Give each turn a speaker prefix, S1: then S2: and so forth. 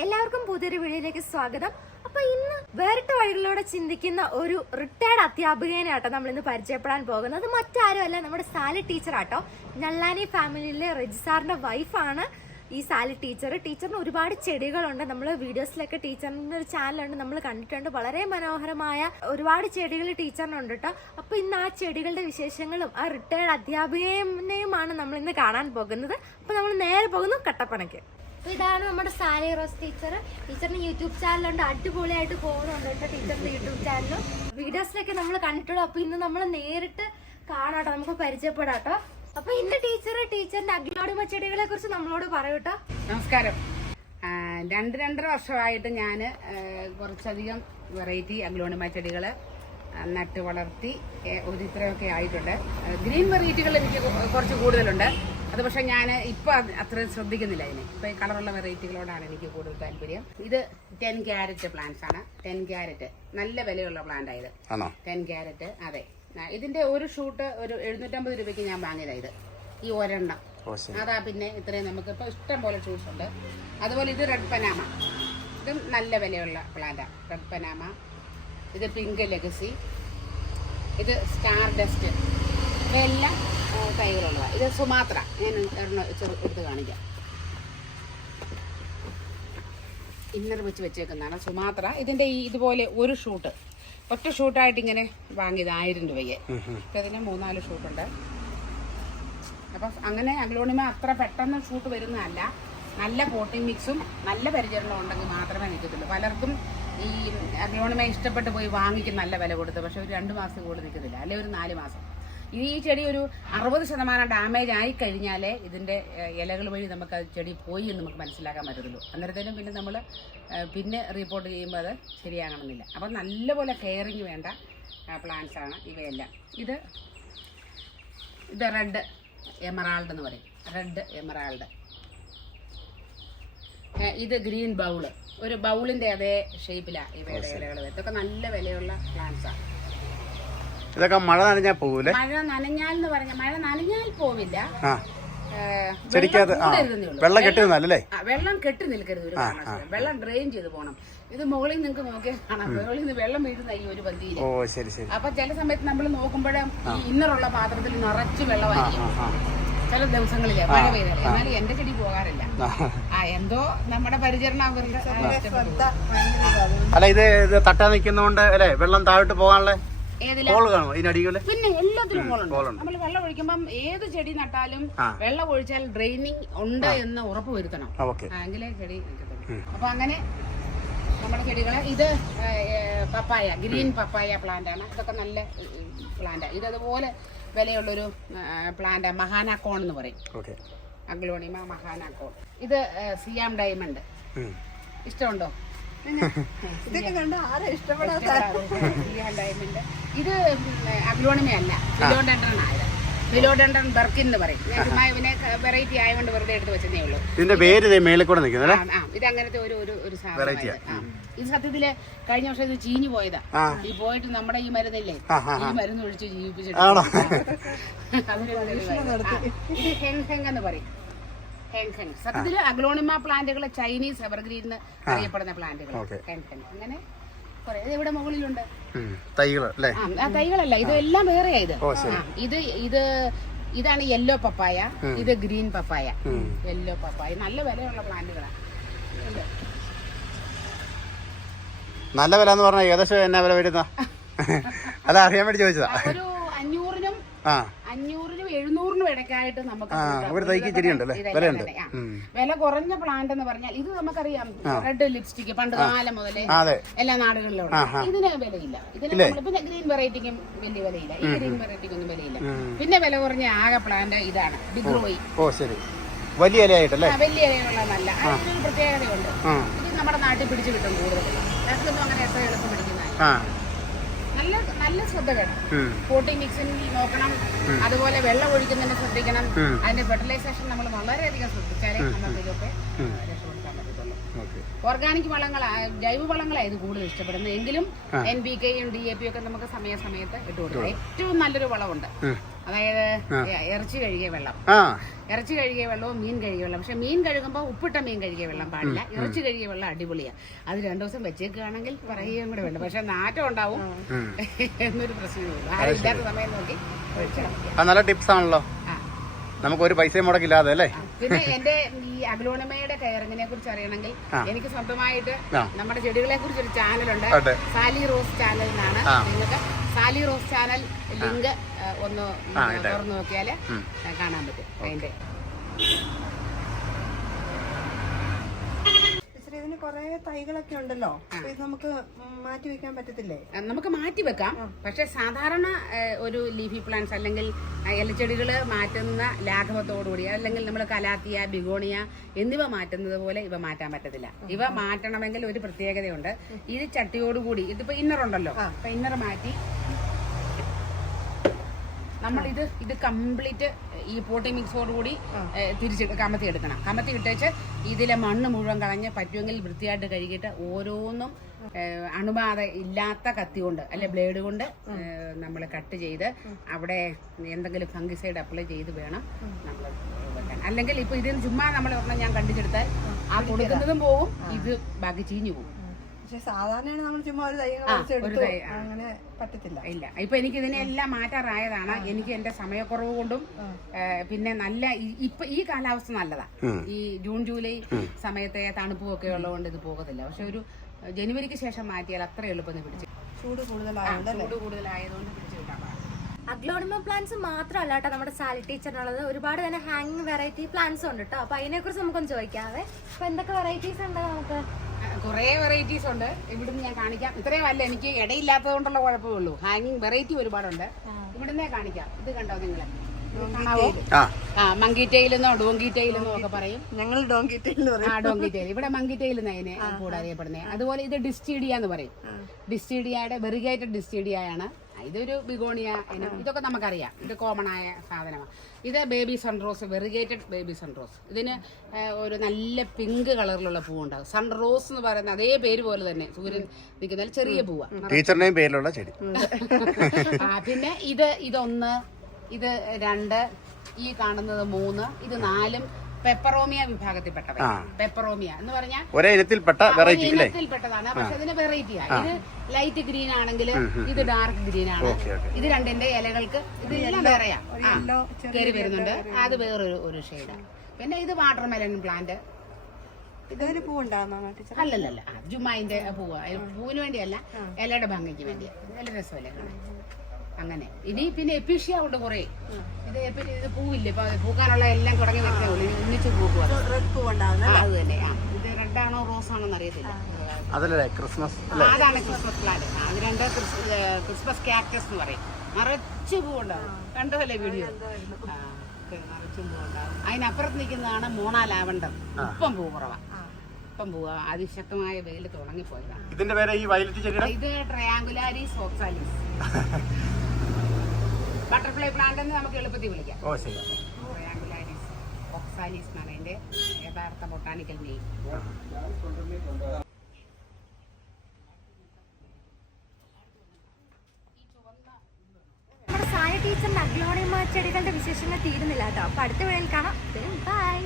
S1: എല്ലാവർക്കും പുതിയൊരു വീഡിയോയിലേക്ക് സ്വാഗതം. അപ്പൊ ഇന്ന് വേറിട്ട വഴികളിലൂടെ ചിന്തിക്കുന്ന ഒരു റിട്ടയർഡ് അധ്യാപികനെയാട്ടോ നമ്മൾ ഇന്ന് പരിചയപ്പെടാൻ പോകുന്നത്. മറ്റാരുമല്ല നമ്മുടെ സാലി ടീച്ചറാട്ടോ. നല്ലാനി ഫാമിലിയിലെ റെജിസാറിന്റെ വൈഫാണ് ഈ സാലി ടീച്ചർ. ടീച്ചറിന് ഒരുപാട് ചെടികളുണ്ട്. നമ്മൾ വീഡിയോസിലൊക്കെ ടീച്ചറിന്റെ ഒരു ചാനലുണ്ട് നമ്മൾ കണ്ടിട്ടുണ്ട്. വളരെ മനോഹരമായ ഒരുപാട് ചെടികൾ ടീച്ചറിനുണ്ട് കേട്ടോ അപ്പോൾ ഇന്ന് ആ ചെടികളുടെ വിശേഷങ്ങളും ആ റിട്ടയർഡ് അധ്യാപികനെയുമാണ് നമ്മൾ ഇന്ന് കാണാൻ പോകുന്നത്. അപ്പോൾ നമ്മൾ നേരെ പോകുന്നു കട്ടപ്പനയ്ക്ക്. അപ്പൊ ഇതാണ് നമ്മുടെ സാലി റോസ് ടീച്ചർ. ടീച്ചറിന് യൂട്യൂബ് ചാനലുണ്ട്. അടിപൊളിയായിട്ട് പോകുന്നുണ്ട് കേട്ടോ ടീച്ചറിന്റെ യൂട്യൂബ് ചാനലും. വീഡിയോസിലൊക്കെ നമ്മൾ കണ്ടിട്ടുള്ളൂ. അപ്പൊ ഇന്ന് നമ്മൾ നേരിട്ട് കാണാട്ടോ. നമുക്ക് പരിചയപ്പെടാട്ടോ അപ്പൊ ഇന്ന് ടീച്ചർ ടീച്ചറിന്റെ അഗ്ലോഡിമ ചെടികളെ കുറിച്ച് നമ്മളോട് പറയൂട്ടോ
S2: നമസ്കാരം. രണ്ട് രണ്ടര വർഷമായിട്ട് ഞാൻ കുറച്ചധികം വെറൈറ്റി അഗ്ലോണിമ ചെടികൾ നട്ട് വളർത്തി ഒരു ഇത്രയൊക്കെ ആയിട്ടുണ്ട്. ഗ്രീൻ വെറൈറ്റികൾ എനിക്ക് കുറച്ച് കൂടുതലുണ്ട്. അത് പക്ഷെ ഞാൻ ഇപ്പം അത്രയും ശ്രദ്ധിക്കുന്നില്ല അതിന് ഇപ്പം ഈ കളറുള്ള വെറൈറ്റികളോടാണ് എനിക്ക് കൂടുതൽ താല്പര്യം. ഇത് ടെൻ ക്യാരറ്റ് പ്ലാന്റ്സ് ആണ്. Ten carat. നല്ല വിലയുള്ള പ്ലാന്റ് ആയത് ടെൻ ക്യാരറ്റ് അതെ. ഇതിന്റെ ഒരു ഷൂട്ട് ഒരു എഴുന്നൂറ്റമ്പത് രൂപയ്ക്ക് ഞാൻ വാങ്ങിയതാണ് ഇത്. ഈ ഒരെണ്ണം. അതാ പിന്നെ ഇത്രയും നമുക്ക് ഇപ്പൊ ഇഷ്ടം പോലെ ഷൂട്ട്സ് ഉണ്ട്. അതുപോലെ ഇത് റെഡ് പനാമ ഇതും നല്ല വിലയുള്ള പ്ലാന്റാ. റെഡ് പനാമ ഇത് പിങ്ക് ലെഗസി ഇത് സ്റ്റാർ ഡസ്റ്റ് ഇവയെല്ലാം ആ, തൈകളുള്ളതാണ് ഇത് സുമാത്ര. ഞാൻ ഒരെണ്ണം എടുത്ത് കാണിക്കാം. ഇന്നർ വെച്ച് വെച്ചേക്കുന്നതാണ് സുമാത്ര. ഇതിന്റെ ഈ ഇതുപോലെ ഒരു ഷൂട്ട്. ഒറ്റ ഷൂട്ടായിട്ട് ഇങ്ങനെ വാങ്ങിയത് ആയിരം രൂപയ്ക്ക്. ഇപ്പൊ ഇതിന് മൂന്നാൽ ഷൂട്ടുണ്ട്. അപ്പം അങ്ങനെ അഗ്ലോണിമ അത്ര പെട്ടെന്ന് ഷൂട്ട് വരുന്നതല്ല. നല്ല കോട്ടിംഗ് മിക്സും നല്ല പരിചരണം ഉണ്ടെങ്കിൽ മാത്രമേ നിൽക്കത്തുള്ളൂ. പലർക്കും ഈ അഗ്ലോണിമ ഇഷ്ടപ്പെട്ട് പോയി വാങ്ങിക്കും നല്ല വില കൊടുത്ത്. പക്ഷെ ഒരു രണ്ട് മാസം കൂടുതൽ നിൽക്കത്തില്ല. അല്ലെങ്കിൽ ഒരു നാല് മാസം. ഈ ചെടി ഒരു അറുപത് ശതമാനം ഡാമേജ് ആയി കഴിഞ്ഞാലേ ഇതിന്റെ ഇലകൾ വഴി നമുക്ക് അത് ചെടി പോയി എന്ന് നമുക്ക് മനസ്സിലാക്കാൻ പറ്റത്തുള്ളൂ. അന്നേരത്തേനും പിന്നെ നമ്മൾ പിന്നെ റിപ്പോർട്ട് ചെയ്യുമ്പോൾ അത് ശരിയാകണമെന്നില്ല. അപ്പം നല്ലപോലെ കെയറിങ് വേണ്ട പ്ലാന്റ്സ് ആണ് ഇവയെല്ലാം. ഇത് ഇത് റെഡ് എമറാൾഡ് എന്ന് പറയും. റെഡ് എമറാൾഡ് ഇത് ഗ്രീൻ ബൗൾ ഒരു ബൗളിന്റെ അതേ ഷേപ്പിലാണ് ഇവയുടെ ഇലകൾ ഇതൊക്കെ നല്ല വിലയുള്ള പ്ലാന്റ്സാണ്
S3: ഇതൊക്കെ മഴ നനഞ്ഞാൽ പോകൂലേ
S2: മഴ നനഞ്ഞാൽ എന്ന് പറഞ്ഞ മഴ നനഞ്ഞാൽ പോവില്ല.
S3: ആ.
S2: ഏഹ്,
S3: ചെടിക്കകത്ത്
S2: വെള്ളം
S3: ആ. കെട്ടി നിന്നല്ലേ
S2: വെള്ളം കെട്ടി നിൽക്കരുത് ഒരു വെള്ളം ഡ്രെയിൻ ചെയ്ത് പോകണം ഇത് മുകളിൽ നിങ്ങൾക്ക് നോക്കിയാൽ കാണാം. മുകളിൽ നിന്ന് വെള്ളം വീഴുന്ന ഈ ഒരു പന്തിയിൽ
S3: ഓ ശരി ശരി.
S2: അപ്പൊ ചില സമയത്ത് നമ്മൾ നോക്കുമ്പോഴേ ഈ ഇന്നറുള്ള പാത്രത്തിൽ നിറച്ച് വെള്ളമായിരിക്കും. ചില ദിവസങ്ങളിൽ മഴ പെയ്താൽ എന്നാലും എന്റെ ചെടി പോകാറില്ല.
S3: ആ.
S2: എന്തോ നമ്മുടെ പരിചരണം അവരുടെ
S3: അല്ല ഇത് തട്ടാ നിക്കുന്നോണ്ട് നിൽക്കുന്നോണ്ട് അല്ലേ വെള്ളം താഴോട്ട് പോകാനുള്ള
S2: പിന്നെ എല്ലാത്തിലും. നമ്മൾ വെള്ളം ഒഴിക്കുമ്പം ഏത് ചെടി നട്ടാലും വെള്ളം ഒഴിച്ചാൽ ഡ്രെയിനിങ് ഉണ്ട് എന്ന് ഉറപ്പ് വരുത്തണം. എങ്കിലേ ചെടി. അപ്പൊ അങ്ങനെ നമ്മുടെ ചെടികളെ ഇത് പപ്പായ ഗ്രീൻ പപ്പായ പ്ലാന്റ് ആണ്. ഇതൊക്കെ നല്ല പ്ലാന്റ് ഇത് അതുപോലെ വിലയുള്ളൊരു പ്ലാന്റ് മഹാനാക്കോൺ എന്ന് പറയും. അഗ്ലോണിമ മഹാനാക്കോൺ ഇത് സിയാം ഡയമണ്ട് ഇഷ്ടമുണ്ടോ? ഇതൊക്കെ കണ്ട ആരാ ഇഷ്ടപ്പെടാത്ത ഇത് അബ്ലോണിമ അല്ല ഫിലോഡൻഡ്രൺ ആയത് ഫിലോഡൻഡ്രൺ ബർക്കിൻ എന്ന് പറയും. ഞാൻ ചുമ്മാ ഇവനെ വെറൈറ്റി ആയതുകൊണ്ട് വെറുതെ എടുത്ത് വെച്ചതേ ഉള്ളൂ.
S3: ഇതിന്റെ പേര് മേളിൽ കൂടെ നിൽക്കുന്നത്
S2: ആ, ആ, ഇത് അങ്ങനത്തെ ഒരു ഒരു ഒരു സാധനം ഇത് സത്യത്തിൽ കഴിഞ്ഞ വർഷം ഇത് ചീഞ്ഞു പോയതാ. ഈ പോയിട്ട് നമ്മുടെ ഈ മരുന്നില്ലേ? ഈ മരുന്ന് ഒഴിച്ച് ജീവിപ്പിച്ചിട്ടുണ്ട് ഇത് ഹെങ് ഹെങ് എന്ന് പറയും. ഹെങ് സത്യത്തിൽ അഗ്ലോണിമ പ്ലാന്റുകൾ ചൈനീസ് എവർഗ്രീൻ അറിയപ്പെടുന്ന പ്ലാന്റുകൾ.
S3: ഓക്കെ.
S2: ഹെങ് ഹെങ് അങ്ങനെ ഇവിടെ മുകളിലുണ്ട്. തൈകളല്ല. ഇത് എല്ലാം വേറെയാ ഇത്. ഇത് ഇത് ഇതാണ് യെല്ലോ പപ്പായ. ഇത് ഗ്രീൻ പപ്പായ. യെല്ലോ പപ്പായ. നല്ല വിലയുള്ള പ്ലാന്റുകളാണ്.
S3: നല്ല വില എന്ന് പറഞ്ഞാൽ ഏകദേശം എന്നാ വില വരുന്ന? അത് അറിയാൻ വേണ്ടി ചോദിച്ചതാ.
S2: ഒരു അഞ്ഞൂറിനും എഴുന്നൂറിനും ഇടയ്ക്കായിട്ട് നമുക്ക്
S3: ആ. ഒരു തൈക്ക് വിലയുണ്ട്.
S2: വില കുറഞ്ഞ പ്ലാന്റ് എന്ന് പറഞ്ഞാൽ ഇത് നമുക്കറിയാം റെഡ് ലിപ്സ്റ്റിക് പണ്ട് കാലം മുതലേ എല്ലാ നാടുകളിലും. ഇതിന് വിലയില്ല. ഇതിന് പിന്നെ ഗ്രീൻ വെറൈറ്റിക്കും വലിയ വിലയില്ല. ഈ ഗ്രീൻ വെറൈറ്റിക്കും ഒന്നും വിലയില്ല. പിന്നെ വില കുറഞ്ഞ ആകെ പ്ലാന്റ് ഇതാണ്. ഡിഗ്രോയി റോയി
S3: ഓ ശരി. വലിയ ഇലയായിട്ടല്ലേ?
S2: വലിയ വലിയ ഇലയുള്ളതല്ല അതിനൊരു പ്രത്യേകതയുണ്ട്. ഇത് നമ്മുടെ നാട്ടിൽ പിടിച്ചു കിട്ടും കൂടുതൽ അങ്ങനെ എത്ര എളുപ്പം പിടിക്കുന്നതല്ല.
S3: ആ.
S2: നല്ല നല്ല ശ്രദ്ധ വേണം.
S3: ഉം.
S2: പോട്ടിംഗ് മിക്സിംഗ് നോക്കണം. അതുപോലെ വെള്ളം ഒഴിക്കുന്നതിനെ ശ്രദ്ധിക്കണം. അതിന്റെ ഫെർട്ടിലൈസേഷൻ നമ്മൾ വളരെയധികം ശ്രദ്ധിച്ചാലേ നമുക്ക് ഇതൊക്കെ ഓർഗാനിക് വളങ്ങൾ ജൈവ വളങ്ങളാണ് ഇത് കൂടുതൽ ഇഷ്ടപ്പെടുന്നത്. എങ്കിലും എൻ ബി കെയും ഡി എ പി ഒക്കെ നമുക്ക് സമയാസമയത്ത് ഇട്ട് കൊടുക്കാം ഏറ്റവും നല്ലൊരു വളമുണ്ട്. അതായത് ഇറച്ചി കഴുകിയ വെള്ളം. ഇറച്ചി കഴുകിയ വെള്ളവും മീൻ കഴുകിയ വെള്ളം. പക്ഷെ മീൻ കഴുകുമ്പോൾ ഉപ്പിട്ട മീൻ കഴുകിയ വെള്ളം പാടില്ല. ഇറച്ചി കഴുകിയ വെള്ളം അടിപൊളിയാണ് അത് രണ്ടു ദിവസം വെച്ചേക്കുകയാണെങ്കിൽ പറയുകയും കൂടെ വേണ്ട. പക്ഷെ നാറ്റം ഉണ്ടാവും എന്നൊരു പ്രശ്നമില്ല ആരും ഇല്ലാത്ത സമയം നോക്കി
S3: നല്ല ടിപ്സ് ആണല്ലോ. നമുക്ക് ഒരു പൈസയും മുടക്കില്ലാതെ അല്ലേ?
S2: പിന്നെ എന്റെ ഈ അഗ്ലോണിമയുടെ കെയറിങ്ങിനെ കുറിച്ച് അറിയണമെങ്കിൽ എനിക്ക് സ്വന്തമായിട്ട് നമ്മുടെ ചെടികളെ കുറിച്ച് ഒരു ചാനലുണ്ട്. സാലി റോസ് ചാനൽ എന്നാണ്. നിങ്ങൾക്ക് സാലി റോസ് ചാനൽ ലിങ്ക് ഒന്ന് തുറന്നു നോക്കിയാൽ കാണാൻ പറ്റും. അതിന്റെ
S4: കുറെ തൈകളൊക്കെ ഉണ്ടല്ലോ. ഇത് നമുക്ക് മാറ്റി വെക്കാൻ പറ്റത്തില്ലേ?
S2: നമുക്ക് മാറ്റി വെക്കാം. പക്ഷെ സാധാരണ ഒരു ലീഫി പ്ലാന്റ്സ് അല്ലെങ്കിൽ ഇലച്ചെടികൾ മാറ്റുന്ന ലാഘവത്തോടുകൂടി അല്ലെങ്കിൽ നമ്മൾ കലാത്തിയ ബിഗോണിയ എന്നിവ മാറ്റുന്നത് പോലെ ഇവ മാറ്റാൻ പറ്റത്തില്ല. ഇവ മാറ്റണമെങ്കിൽ ഒരു പ്രത്യേകതയുണ്ട്. ഇത് ചട്ടിയോടുകൂടി ഇതിപ്പോ ഇന്നർ ഉണ്ടല്ലോ അപ്പൊ ഇന്നർ മാറ്റി നമ്മൾ ഇത് ഇത് കംപ്ലീറ്റ് ഈ പോട്ടി മിക്സോട് കൂടി തിരിച്ച് കമത്തി എടുക്കണം. കമത്തി ഇട്ടേച്ച് ഇതിലെ മണ്ണ് മുഴുവൻ കളഞ്ഞ് പറ്റുമെങ്കിൽ വൃത്തിയായിട്ട് കഴുകിയിട്ട് ഓരോന്നും അണുബാധ ഇല്ലാത്ത കത്തി കൊണ്ട് അല്ലെ ബ്ലേഡ് കൊണ്ട് നമ്മൾ കട്ട് ചെയ്ത് അവിടെ എന്തെങ്കിലും ഫംഗിസൈഡ് അപ്ലൈ ചെയ്ത് വേണം നമ്മൾ വെക്കാൻ. അല്ലെങ്കിൽ ഇപ്പൊ ഇതിന് ചുമ്മാ നമ്മൾ ഒരെണ്ണം ഞാൻ കണ്ടിച്ചെടുത്താൽ ആ. കൊടുക്കുന്നതും പോവും ഇത് ബാക്കി ചീഞ്ഞു പോകും
S4: പക്ഷെ സാധാരണയാണ് നമ്മൾ ചുമ്മാ ഒരു തൈ. അങ്ങനെ പറ്റത്തില്ല.
S2: ഇല്ല. ഇപ്പൊ എനിക്ക് ഇതിനെല്ലാം മാറ്റാറായതാണ്. എനിക്ക് എന്റെ സമയക്കുറവ് കൊണ്ടും പിന്നെ നല്ല ഈ- ഇപ്പൊ ഈ കാലാവസ്ഥ നല്ലതാ. ഈ ജൂൺ ജൂലൈ സമയത്തെ തണുപ്പും ഒക്കെ ഉള്ളതുകൊണ്ട് ഇത് പോകത്തില്ല. പക്ഷെ ഒരു ജനുവരിക്ക് ശേഷം മാറ്റിയാൽ അത്ര എളുപ്പം പിടിച്ച്.
S4: ചൂട് കൂടുതലായോണ്ട്
S2: ചൂട് കൂടുതലായതുകൊണ്ട് പിടിച്ചു കിട്ടാൻ പാടില്ല
S1: അഗ്ലോണിമ പ്ലാന്റ്സ് മാത്രമല്ല കേട്ടോ നമ്മുടെ സാലി ടീച്ചറിനുള്ളത്. ഒരുപാട് തന്നെ ഹാങ്ങിങ് വെറൈറ്റി പ്ലാന്റ്സ് ഉണ്ട് കേട്ടോ. അപ്പൊ അതിനെ അതിനെക്കുറിച്ച് നമുക്കൊന്ന് ചോദിക്കാവേ. അപ്പൊ എന്തൊക്കെ വെറൈറ്റീസ് ഉണ്ട് നമുക്ക്?
S2: കുറെ വെറൈറ്റീസ് ഉണ്ട്. ഇവിടുന്ന് ഞാൻ കാണിക്കാം. ഇത്രയും അല്ല എനിക്ക് ഇടയില്ലാത്തത് കൊണ്ടുള്ള കുഴപ്പമേ ഉള്ളൂ ഹാങ്ങിങ് വെറൈറ്റി ഒരുപാടുണ്ട് ഇവിടുന്നേ കാണിക്കാം. ഇത് കണ്ടോ നിങ്ങൾ മങ്കി ടൈൽ
S3: ആ.
S2: ആ ടൈൽ എന്നോ ഡോങ്കി ഒക്കെ പറയും.
S4: ഞങ്ങൾ ഡോങ്കി പറയും.
S2: ആ ഡോങ്കി ടൈൽ ഇവിടെ മങ്കി ടൈൽ എന്നതിനെ കൂടെ അറിയപ്പെടുന്നത് അതുപോലെ ഇത് ഡിസ്റ്റീഡിയ എന്ന് പറയും. ഡിസ്റ്റീഡിയയുടെ വെറിഗേറ്റഡ് ഡിസ്റ്റീഡിയയാണ് ഇതൊരു ബിഗോണിയ ഇനം ഇതൊക്കെ നമുക്കറിയാം. ഇത് കോമൺ ആയ സാധനമാണ് ഇത് baby sunrose variegated baby sunrose ഇതിന് ഒരു നല്ല പിങ്ക് കളറിലുള്ള പൂവുണ്ടാകും. സൺറോസ് എന്ന് പറയുന്ന അതേ പേര് പോലെ തന്നെ സൂര്യൻ നിൽക്കുന്ന ചെറിയ പൂവാണ്
S3: ടീച്ചറിന്റെയും പേരിലുള്ള ചെടി.
S2: ആ പിന്നെ ഇത് ഇതൊന്ന് ഇത് രണ്ട് ഈ കാണുന്നത് മൂന്ന് ഇത് നാലും പെപ്പറോമിയ വിഭാഗത്തിൽപ്പെട്ടവ. പെപ്പറോമിയ എന്ന് പറഞ്ഞാൽ
S3: ഒരേ ഇനത്തിൽപ്പെട്ട വെറൈറ്റി
S2: ഇനത്തിൽപ്പെട്ടതാണ്. പക്ഷെ അതിന് വെറൈറ്റിയാണ് ഇത് ലൈറ്റ് ഗ്രീൻ ആണെങ്കിൽ ഇത് ഡാർക്ക് ഗ്രീൻ ആണ്. ഇത് രണ്ടിന്റെ ഇലകൾക്ക് ഇത് വേറെയാ. കയറി വരുന്നുണ്ട്. അത് വേറൊരു ഒരു ഷെയ്ഡാണ് പിന്നെ ഇത് വാട്ടർ മെലൺ പ്ലാന്റ്
S4: ഇതൊരു പൂ
S2: അല്ലല്ലല്ല. ആ, ജുമായിന്റെ പൂവ്. പൂവിന് വേണ്ടിയല്ല ഇലയുടെ ഭംഗിക്ക് വേണ്ടിയാ. നല്ല രസമല്ലേ കാണാൻ? അങ്ങനെ. ഇനി പിന്നെ എപ്പിഷ്യ ഉണ്ട് കുറെ. ഇത് ഇത് പൂവില്ല? ഇപ്പൊ പൂക്കാനുള്ള എല്ലാം തുടങ്ങി വരുന്നേ ഉള്ളൂ. ഒന്നിച്ച് പൂക്കുവാണ്
S4: റെഡ്
S2: അത് തന്നെ. ഇത് റെഡാണോ റോസ് ആണോ എന്നറിയത്തില്ല
S3: അതല്ലേ ക്രിസ്മസ്
S2: അതാണ് ക്രിസ്മസ് പ്ലാന്റ് അത് രണ്ട് ക്രിസ്- ക്രിസ്മസ് ക്യാക്ടസ് എന്ന് പറയും. നിറച്ച് പൂവുണ്ടാവും. കണ്ടതല്ലേ വീഡിയോ? നിറച്ചും പൂവുണ്ടാവും. അതിനപ്പുറത്ത് നിൽക്കുന്നതാണ് മോണ ലാവണ്ടർ. ഇപ്പം പൂ കുറവാ. ഇപ്പം പൂവ. അതിശക്തമായ വെയിൽ തുടങ്ങിപ്പോയതാണ്.
S3: ഇതിന്റെ പേര് ഈ വയലറ്റ് ചെടിയുടെ?
S2: ഇത് ട്രയാങ്കുലാരി ഓക്സാലിസ്. ബട്ടർഫ്ലൈ പ്ലാന്റ് എന്ന് നമുക്ക് എളുപ്പത്തിൽ വിളിക്കാം.
S3: ഓ ശരി.
S2: ട്രയാങ്കുലാരിസ് ഓക്സാലിസ് എന്നാണ് അതിന്റെ യഥാർത്ഥ ബൊട്ടാണിക്കൽ നെയിം
S1: നമ്മുടെ സായ ടീച്ചറിന്റെ അഗ്ലോണിയമ്മ ചെടികളുടെ വിശേഷങ്ങൾ തീരുന്നില്ല കേട്ടോ. അപ്പൊ അടുത്ത വേളയിൽ കാണാം. ബൈ